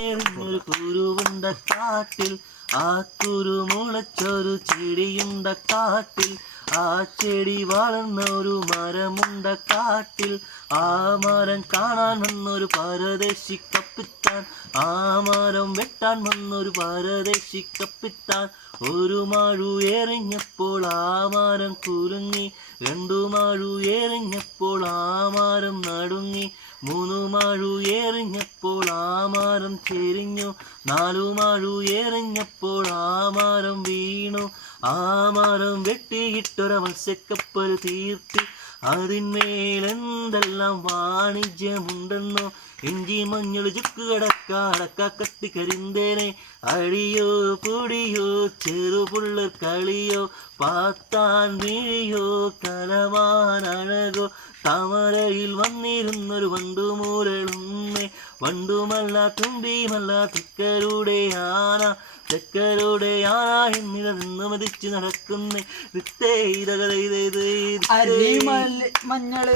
ഒരു കുരുവുണ്ട കാട്ടിൽ ആ കുരു മുളച്ചൊരു ചെടിയുണ്ട കാട്ടിൽ ആ ചെടി വളർന്ന ഒരു മരമുണ്ട കാട്ടിൽ ആ മരം കാണാൻ വന്നൊരു പരദേശി കപ്പിത്താൻ ആ മരം വെട്ടാൻ വന്നൊരു പരദേശി കപ്പിത്താൻ ഒരു മഴു എറിഞ്ഞപ്പോൾ ആ മരം കുലുങ്ങി രണ്ടു മഴു എറിഞ്ഞപ്പോൾ ആ മരം നടുങ്ങി മൂന്നു മഴു എറിഞ്ഞപ്പോൾ ആ മരം ചെരിഞ്ഞു നാലു മഴു എറിഞ്ഞപ്പോൾ ആ മരം വീണു ആ മരം വെട്ടിയിട്ടൊര മത്സ്യക്കപ്പൽ തീർത്തി അതിന്മേലെന്തെല്ലാം വാണിജ്യമുണ്ടെന്നോ ഇഞ്ചി മഞ്ഞൾ ചുക്ക് കടക്ക അടക്ക കത്തി കരിന്തേനെ അടിയോ പൊടിയോ ചെറുപുള്ളർ കളിയോ പാത്താൻ വിഴിയോ കലവാൻ അഴകോ താമരയിൽ വന്നിരുന്നൊരു വണ്ടുമൂരളുന്നേ വണ്ടുമല്ല തുമ്പിയുമല്ല തെക്കരുടെ ആന എന്നിട നിന്ന് മതിച്ച് നടക്കുന്നേ മഞ്ഞള്